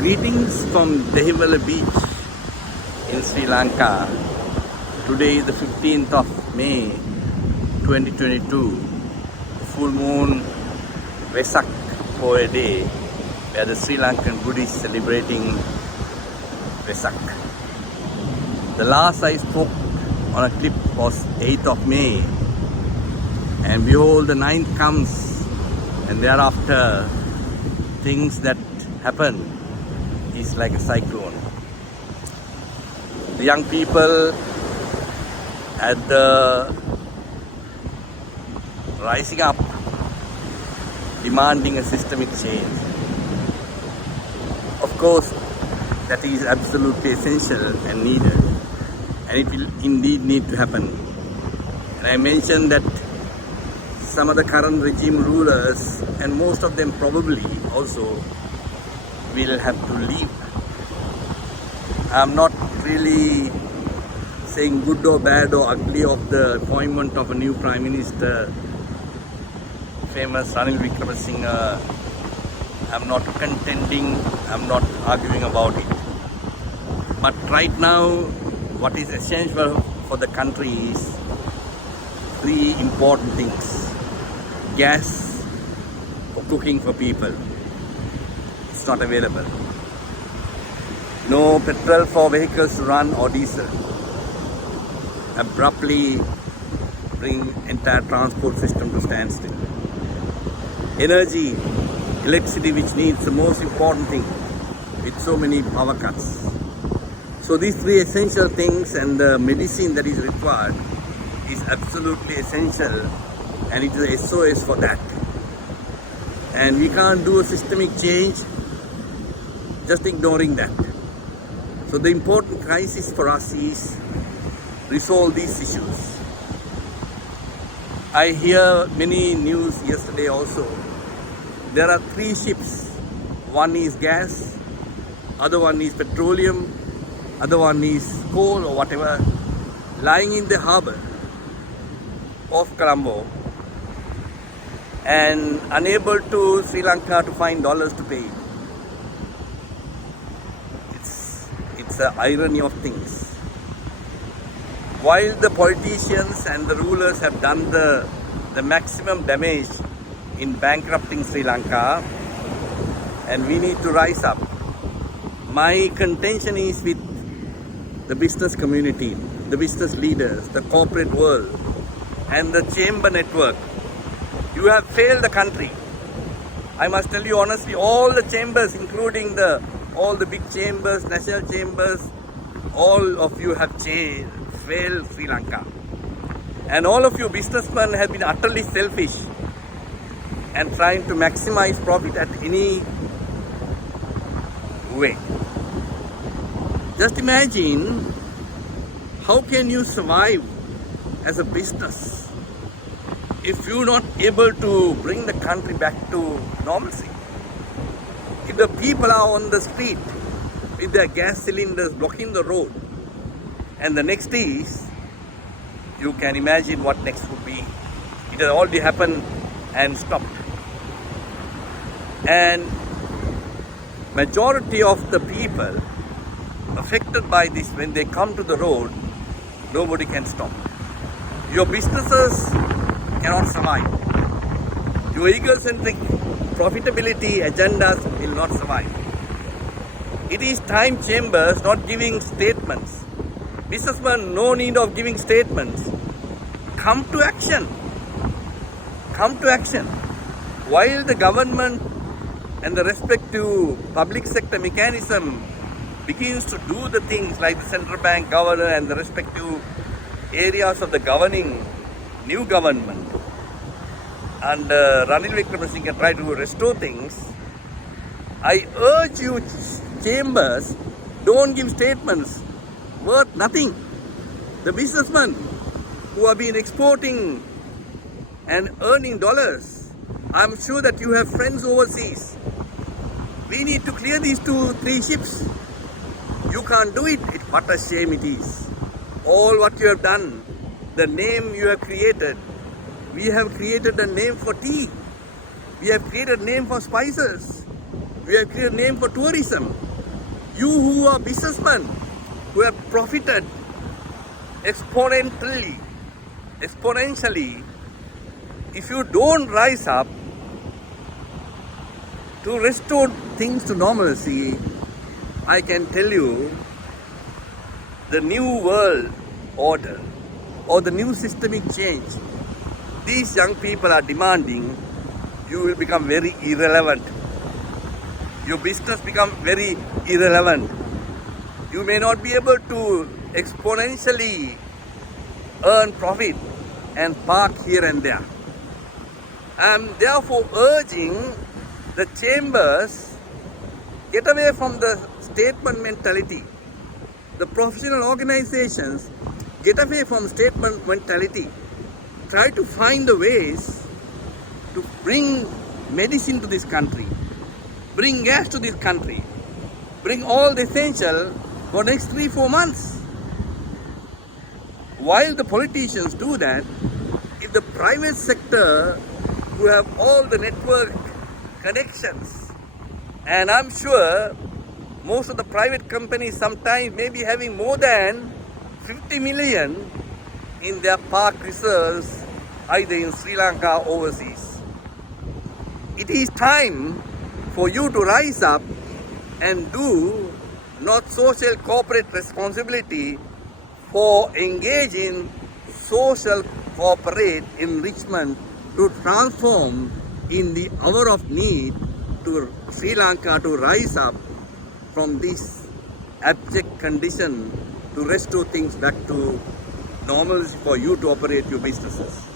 Greetings from Dehivala Beach in Sri Lanka. Today is the 15th of May 2022, full moon Vesak for a day where the Sri Lankan Buddhists celebrating Vesak. The last I spoke on a clip was 8th of May, and behold, the 9th comes, and thereafter things that happen is like a cyclone. The young people at the rising up, demanding a systemic change. Of course, that is absolutely essential and needed, and it will indeed need to happen. And I mentioned that some of the current regime rulers, and most of them probably also, will have to leave. I'm not really saying good or bad or ugly of the appointment of a new Prime Minister, famous Ranil Wickremesinghe. I'm not contending, I'm not arguing about it. But right now, what is essential for the country is three important things. Gas for cooking for people. It's not available. No petrol for vehicles to run or diesel. Abruptly bring entire transport system to standstill. Energy, electricity, which needs the most important thing with so many power cuts. So these three essential things and the medicine that is required is absolutely essential, and it is a SOS for that. And we can't do a systemic change just ignoring that. So the important crisis for us is resolve these issues. I hear many news yesterday also. There are three ships. One is gas, other one is petroleum, other one is coal or whatever, lying in the harbor of Colombo and unable to Sri Lanka to find dollars to pay. It's the irony of things. While the politicians and the rulers have done the maximum damage in bankrupting Sri Lanka, and we need to rise up. My contention is with the business community, the business leaders, the corporate world, and the chamber network. You have failed the country. I must tell you honestly, all the chambers, including all the big chambers, national chambers, all of you have failed Sri Lanka. And all of you businessmen have been utterly selfish and trying to maximize profit at any way. Just imagine, how can you survive as a business if you're not able to bring the country back to normalcy? If the people are on the street with their gas cylinders blocking the road, and the next is, you can imagine what next would be. It has already happened and stopped. And majority of the people affected by this, when they come to the road, nobody can stop. Your businesses cannot survive. Your egocentric profitability agendas will not survive. It is time chambers not giving statements. Businessmen, no need of giving statements. Come to action. Come to action. While the government and the respective public sector mechanism begins to do the things like the central bank governor and the respective areas of the governing new government, and Ranil Wickremesinghe try to restore things, I urge you, chambers, don't give statements worth nothing. The businessmen who have been exporting and earning dollars, I'm sure that you have friends overseas. We need to clear these 2-3 ships. You can't do it. What a shame it is. All what you have done, the name you have created. We have created a name for tea. We have created a name for spices. We have created a name for tourism. You who are businessmen, who have profited exponentially, if you don't rise up to restore things to normalcy, I can tell you the new world order or the new systemic change these young people are demanding, you will become very irrelevant. Your business become very irrelevant. You may not be able to exponentially earn profit and park here and there. I am therefore urging the chambers, get away from the statement mentality. The professional organizations, get away from statement mentality. Try to find the ways to bring medicine to this country, bring gas to this country, bring all the essential for next 3-4 months. While the politicians do that, if the private sector who have all the network connections, and I'm sure most of the private companies sometimes may be having more than 50 million in their park reserves, either in Sri Lanka or overseas. It is time for you to rise up and do not social corporate responsibility for engage in social corporate enrichment to transform in the hour of need to Sri Lanka to rise up from this abject condition to restore things back to normalcy for you to operate your businesses.